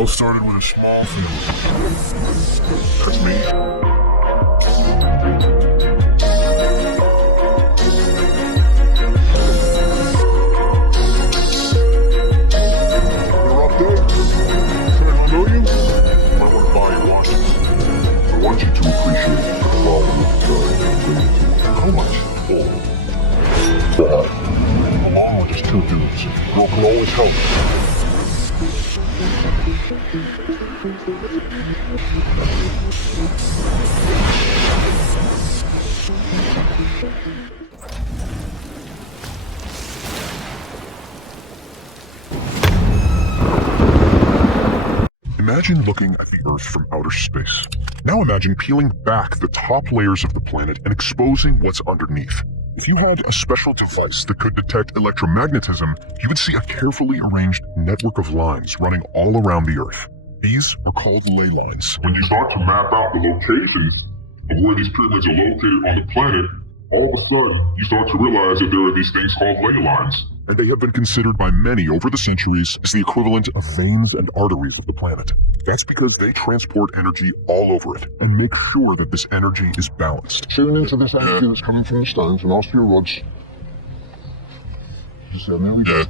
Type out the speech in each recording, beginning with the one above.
all started with a small family. That's me. You're up there? I don't know you? I want to buy you one. I want you to appreciate the quality of the time. How much? Oh. Along with his two dudes. Girl can always help. Imagine looking at the Earth from outer space. Now imagine peeling back the top layers of the planet and exposing what's underneath. If you had a special device that could detect electromagnetism, you would see a carefully arranged network of lines running all around the Earth. These are called ley lines. When you start to map out the locations of where these pyramids are located on the planet, all of a sudden you start to realize that there are these things called ley lines. And they have been considered by many over the centuries as the equivalent of veins and arteries of the planet. That's because they transport energy all over it and make sure that this energy is balanced. Tune into this energy that's coming from the stones and asteroids. Just there we go.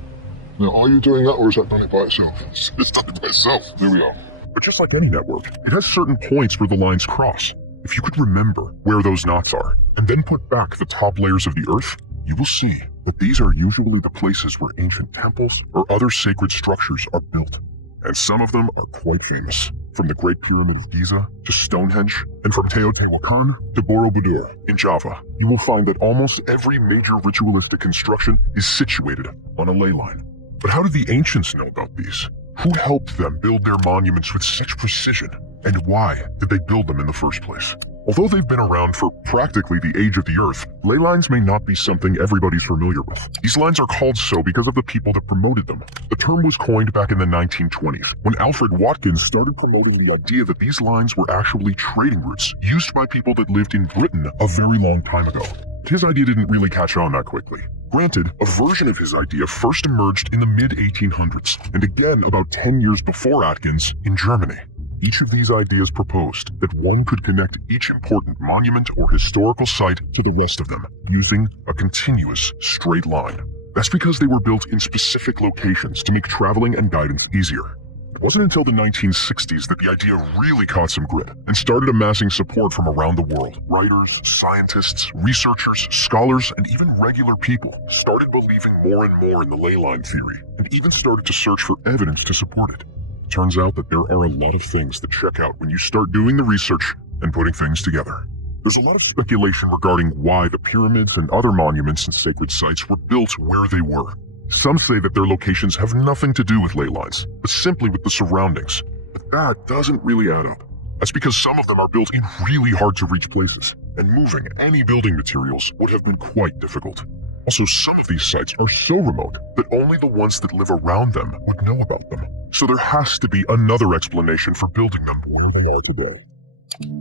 Now, are you doing that, or is that done it by itself? It's done it by itself. There we are. But just like any network, it has certain points where the lines cross. If you could remember where those knots are, and then put back the top layers of the Earth, you will see that these are usually the places where ancient temples or other sacred structures are built. And some of them are quite famous, from the Great Pyramid of Giza to Stonehenge, and from Teotihuacan to Borobudur in Java. You will find that almost every major ritualistic construction is situated on a ley line. But how did the ancients know about these? Who helped them build their monuments with such precision? And why did they build them in the first place? Although they've been around for practically the age of the Earth, ley lines may not be something everybody's familiar with. These lines are called so because of the people that promoted them. The term was coined back in the 1920s, when Alfred Watkins started promoting the idea that these lines were actually trading routes used by people that lived in Britain a very long time ago. His idea didn't really catch on that quickly. Granted, a version of his idea first emerged in the mid-1800s, and again about 10 years before Atkins in Germany. Each of these ideas proposed that one could connect each important monument or historical site to the rest of them using a continuous straight line. That's because they were built in specific locations to make traveling and guidance easier. It wasn't until the 1960s that the idea really caught some grit and started amassing support from around the world. Writers, scientists, researchers, scholars, and even regular people started believing more and more in the ley line theory and even started to search for evidence to support it. Turns out that there are a lot of things that check out when you start doing the research and putting things together. There's a lot of speculation regarding why the pyramids and other monuments and sacred sites were built where they were. Some say that their locations have nothing to do with ley lines, but simply with the surroundings. But that doesn't really add up. That's because some of them are built in really hard to reach places, and moving any building materials would have been quite difficult. Also, some of these sites are so remote that only the ones that live around them would know about them. So there has to be another explanation for building them where they are today.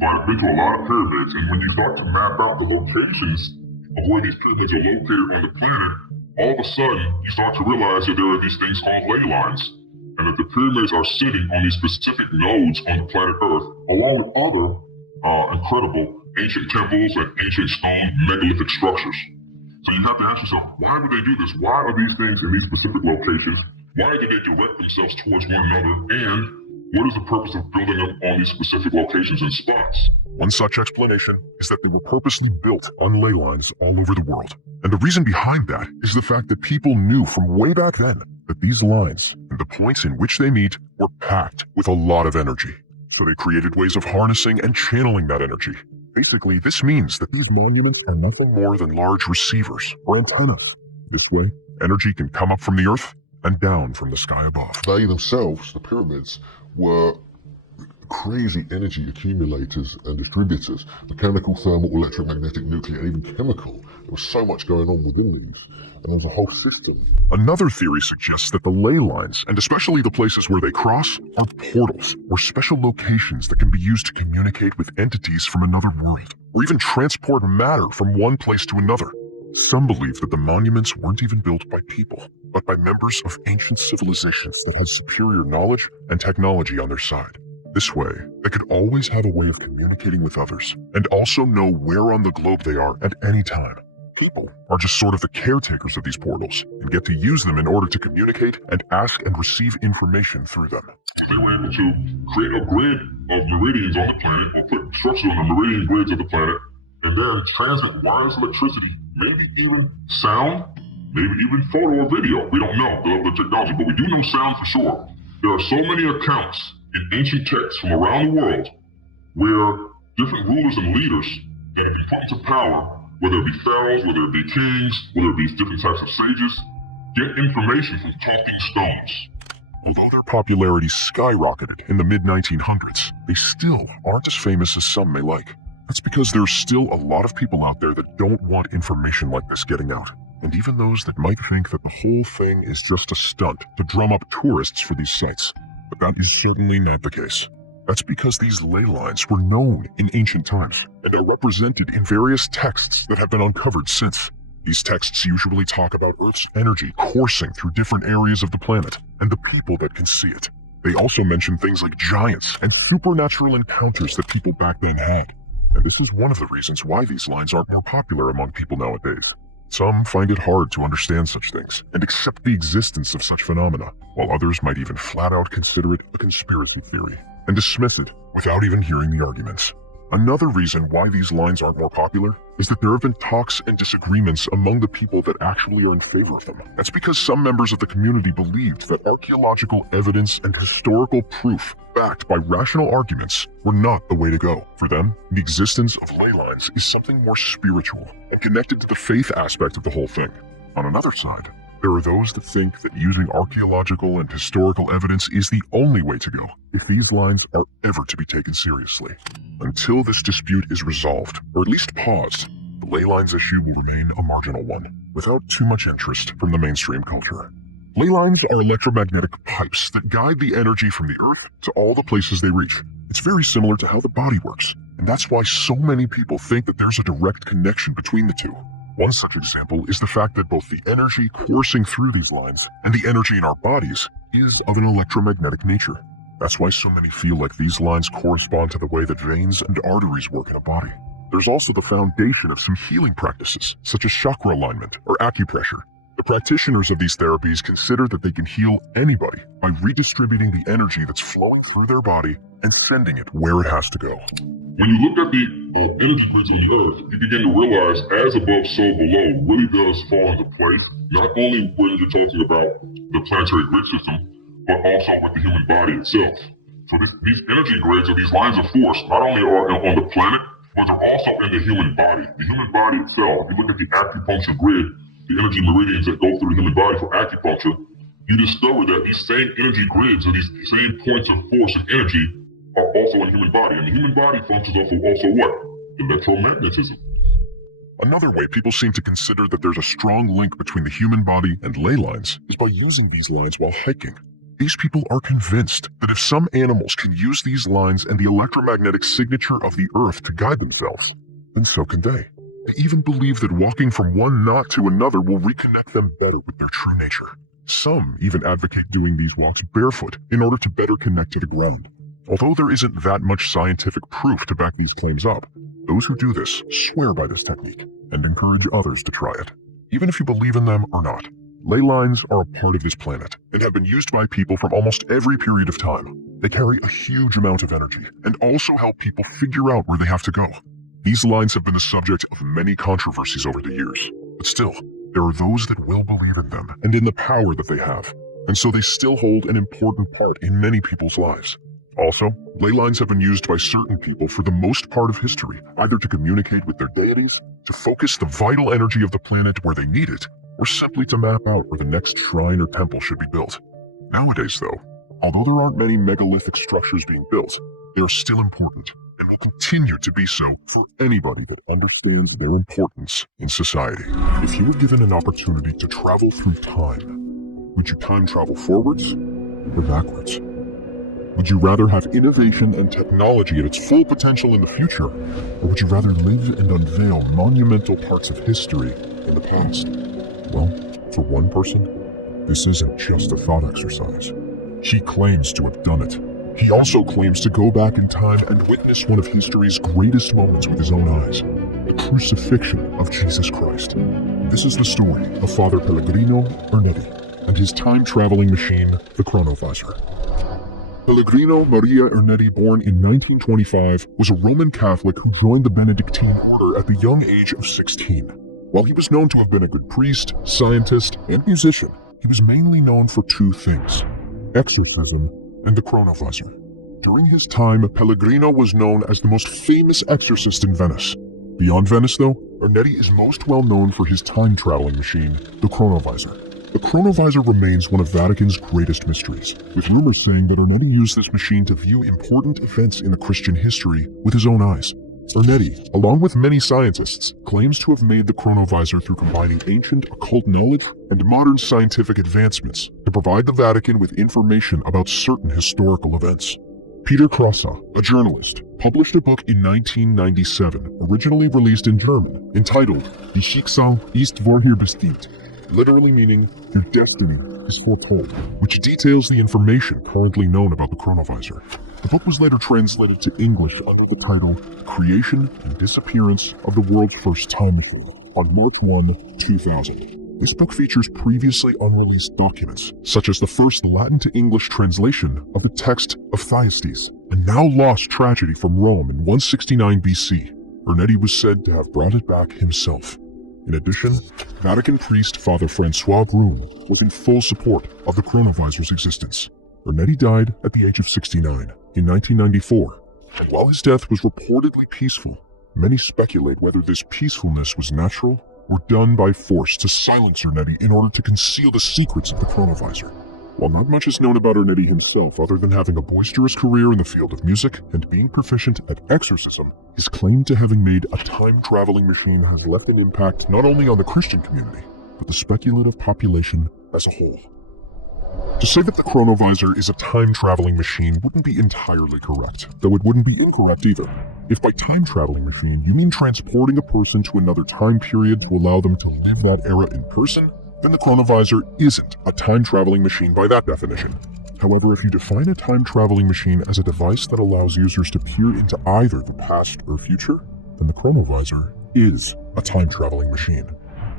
I've been to a lot of pyramids, and when you start to map out the locations of where these pyramids are located on the planet, all of a sudden you start to realize that there are these things called ley lines, and that the pyramids are sitting on these specific nodes on the planet Earth, along with other incredible ancient temples and ancient stone megalithic structures. So you have to ask yourself, why do they do this? Why are these things in these specific locations? Why do they direct themselves towards one another? And what is the purpose of building them on these specific locations and spots? One such explanation is that they were purposely built on ley lines all over the world. And the reason behind that is the fact that people knew from way back then that these lines and the points in which they meet were packed with a lot of energy. So they created ways of harnessing and channeling that energy. Basically, this means that these monuments are nothing more than large receivers or antennas. This way, energy can come up from the earth and down from the sky above. They themselves, the pyramids, were crazy energy accumulators and distributors. Mechanical, thermal, electromagnetic, nuclear, and even chemical. There was so much going on within these. And there's a whole system. Another theory suggests that the ley lines, and especially the places where they cross, are portals, or special locations that can be used to communicate with entities from another world, or even transport matter from one place to another. Some believe that the monuments weren't even built by people, but by members of ancient civilizations that had superior knowledge and technology on their side. This way, they could always have a way of communicating with others, and also know where on the globe they are at any time. People are just sort of the caretakers of these portals, and get to use them in order to communicate and ask and receive information through them. They were able to create a grid of meridians on the planet, or put structures on the meridian grids of the planet, and then transmit wireless electricity, maybe even sound, maybe even photo or video. We don't know the technology, but we do know sound for sure. There are so many accounts in ancient texts from around the world where different rulers and leaders that have been put into power, whether it be pharaohs, whether it be kings, whether it be different types of sages, get information from talking stones. Although their popularity skyrocketed in the mid-1900s, they still aren't as famous as some may like. That's because there's still a lot of people out there that don't want information like this getting out. And even those that might think that the whole thing is just a stunt to drum up tourists for these sites. But that is certainly not the case. That's because these ley lines were known in ancient times and are represented in various texts that have been uncovered since. These texts usually talk about Earth's energy coursing through different areas of the planet and the people that can see it. They also mention things like giants and supernatural encounters that people back then had. And this is one of the reasons why these lines aren't more popular among people nowadays. Some find it hard to understand such things and accept the existence of such phenomena, while others might even flat out consider it a conspiracy theory and dismiss it without even hearing the arguments. Another reason why these lines aren't more popular is that there have been talks and disagreements among the people that actually are in favor of them. That's because some members of the community believed that archaeological evidence and historical proof backed by rational arguments were not the way to go. For them, the existence of ley lines is something more spiritual and connected to the faith aspect of the whole thing. On another side, there are those that think that using archaeological and historical evidence is the only way to go if these lines are ever to be taken seriously. Until this dispute is resolved, or at least paused, the ley lines issue will remain a marginal one, without too much interest from the mainstream culture. Ley lines are electromagnetic pipes that guide the energy from the Earth to all the places they reach. It's very similar to how the body works, and that's why so many people think that there's a direct connection between the two. One such example is the fact that both the energy coursing through these lines and the energy in our bodies is of an electromagnetic nature. That's why so many feel like these lines correspond to the way that veins and arteries work in a body. There's also the foundation of some healing practices, such as chakra alignment or acupressure. The practitioners of these therapies consider that they can heal anybody by redistributing the energy that's flowing through their body and sending it where it has to go. When you look at the energy grids on the Earth, you begin to realize as above, so below really does fall into play, not only when you're talking about the planetary grid system, but also with the human body itself. So these energy grids or these lines of force not only are on the planet, but they're also in the human body. The human body itself, if you look at the acupuncture grid, the energy meridians that go through the human body for acupuncture, you discover that these same energy grids or these same points of force and energy are also in the human body. And the human body functions off of also what? Electromagnetism. Another way people seem to consider that there's a strong link between the human body and ley lines is by using these lines while hiking. These people are convinced that if some animals can use these lines and the electromagnetic signature of the Earth to guide themselves, then so can they. They even believe that walking from one knot to another will reconnect them better with their true nature. Some even advocate doing these walks barefoot in order to better connect to the ground. Although there isn't that much scientific proof to back these claims up, those who do this swear by this technique and encourage others to try it. Even if you believe in them or not, ley lines are a part of this planet and have been used by people from almost every period of time. They carry a huge amount of energy and also help people figure out where they have to go. These lines have been the subject of many controversies over the years, but still, there are those that will believe in them and in the power that they have, and so they still hold an important part in many people's lives. Also, ley lines have been used by certain people for the most part of history, either to communicate with their deities, to focus the vital energy of the planet where they need it, or simply to map out where the next shrine or temple should be built. Nowadays, though, although there aren't many megalithic structures being built, they are still important and will continue to be so for anybody that understands their importance in society. If you were given an opportunity to travel through time, would you time travel forwards or backwards? Would you rather have innovation and technology at its full potential in the future, or would you rather live and unveil monumental parts of history in the past? Well, for one person, this isn't just a thought exercise. He claims to have done it. He also claims to go back in time and witness one of history's greatest moments with his own eyes, the crucifixion of Jesus Christ. This is the story of Father Pellegrino Ernetti and his time-traveling machine, the Chronovisor. Pellegrino Maria Ernetti, born in 1925, was a Roman Catholic who joined the Benedictine order at the young age of 16. While he was known to have been a good priest, scientist, and musician, he was mainly known for two things: exorcism and the Chronovisor. During his time, Pellegrino was known as the most famous exorcist in Venice. Beyond Venice, though, Ernetti is most well known for his time-traveling machine, the Chronovisor. The Chronovisor remains one of Vatican's greatest mysteries, with rumors saying that Ernetti used this machine to view important events in the Christian history with his own eyes. Ernetti, along with many scientists, claims to have made the Chronovisor through combining ancient occult knowledge and modern scientific advancements to provide the Vatican with information about certain historical events. Peter Krause, a journalist, published a book in 1997, originally released in German, entitled Die Schicksal ist vorherbestimmt, literally meaning your destiny is foretold, which details the information currently known about the Chronovisor. The book was later translated to English under the title Creation and Disappearance of the World's First Time Machine on March 1, 2000. This book features previously unreleased documents, such as the first Latin to English translation of the text of Thyestes, a now lost tragedy from Rome in 169 BC. Ernetti was said to have brought it back himself. In addition, Vatican priest Father Francois Brune was in full support of the Chronovisor's existence. Ernetti died at the age of 69 in 1994, and while his death was reportedly peaceful, many speculate whether this peacefulness was natural or done by force to silence Ernetti in order to conceal the secrets of the Chronovisor. While not much is known about Ernetti himself other than having a boisterous career in the field of music and being proficient at exorcism, his claim to having made a time-traveling machine has left an impact not only on the Christian community, but the speculative population as a whole. To say that the Chronovisor is a time-traveling machine wouldn't be entirely correct, though it wouldn't be incorrect either. If by time-traveling machine you mean transporting a person to another time period to allow them to live that era in person, then the Chronovisor isn't a time-traveling machine by that definition. However, if you define a time-traveling machine as a device that allows users to peer into either the past or future, then the Chronovisor is a time-traveling machine.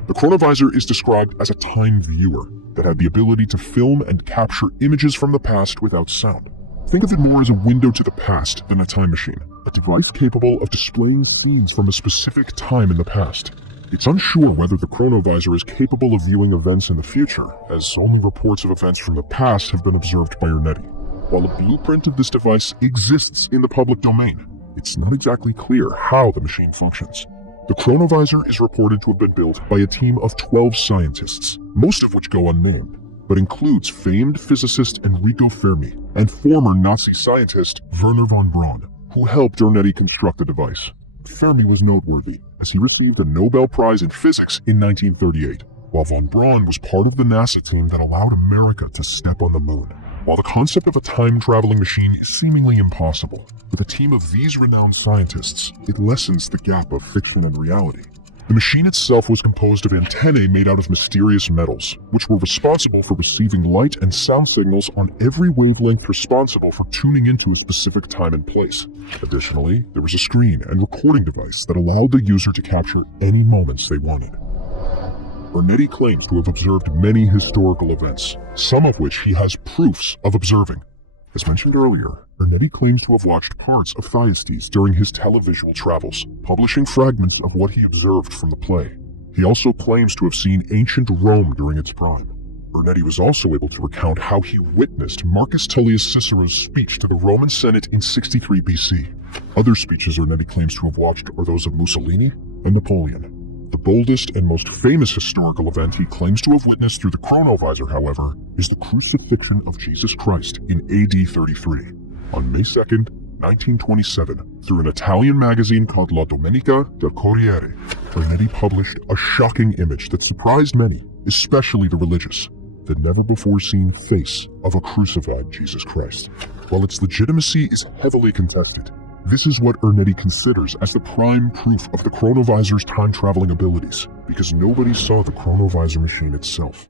The Chronovisor is described as a time viewer that had the ability to film and capture images from the past without sound. Think of it more as a window to the past than a time machine, a device capable of displaying scenes from a specific time in the past. It's unsure whether the Chronovisor is capable of viewing events in the future, as only reports of events from the past have been observed by Ernetti. While a blueprint of this device exists in the public domain, it's not exactly clear how the machine functions. The Chronovisor is reported to have been built by a team of 12 scientists, most of which go unnamed, but includes famed physicist Enrico Fermi and former Nazi scientist Werner von Braun, who helped Ernetti construct the device. Fermi was noteworthy, as he received a Nobel Prize in Physics in 1938, while von Braun was part of the NASA team that allowed America to step on the moon. While the concept of a time-traveling machine is seemingly impossible, with a team of these renowned scientists, it lessens the gap of fiction and reality. The machine itself was composed of antennae made out of mysterious metals, which were responsible for receiving light and sound signals on every wavelength responsible for tuning into a specific time and place. Additionally, there was a screen and recording device that allowed the user to capture any moments they wanted. Ernetti claims to have observed many historical events, some of which he has proofs of observing. As mentioned earlier, Ernetti claims to have watched parts of Thyestes during his televisual travels, publishing fragments of what he observed from the play. He also claims to have seen ancient Rome during its prime. Ernetti was also able to recount how he witnessed Marcus Tullius Cicero's speech to the Roman Senate in 63 BC. Other speeches Ernetti claims to have watched are those of Mussolini and Napoleon. The boldest and most famous historical event he claims to have witnessed through the Chronovisor, however, is the crucifixion of Jesus Christ in AD 33. On May 2nd, 1927, through an Italian magazine called La Domenica del Corriere, Ernetti published a shocking image that surprised many, especially the religious: the never-before-seen face of a crucified Jesus Christ. While its legitimacy is heavily contested, this is what Ernetti considers as the prime proof of the Chronovisor's time-traveling abilities, because nobody saw the Chronovisor machine itself.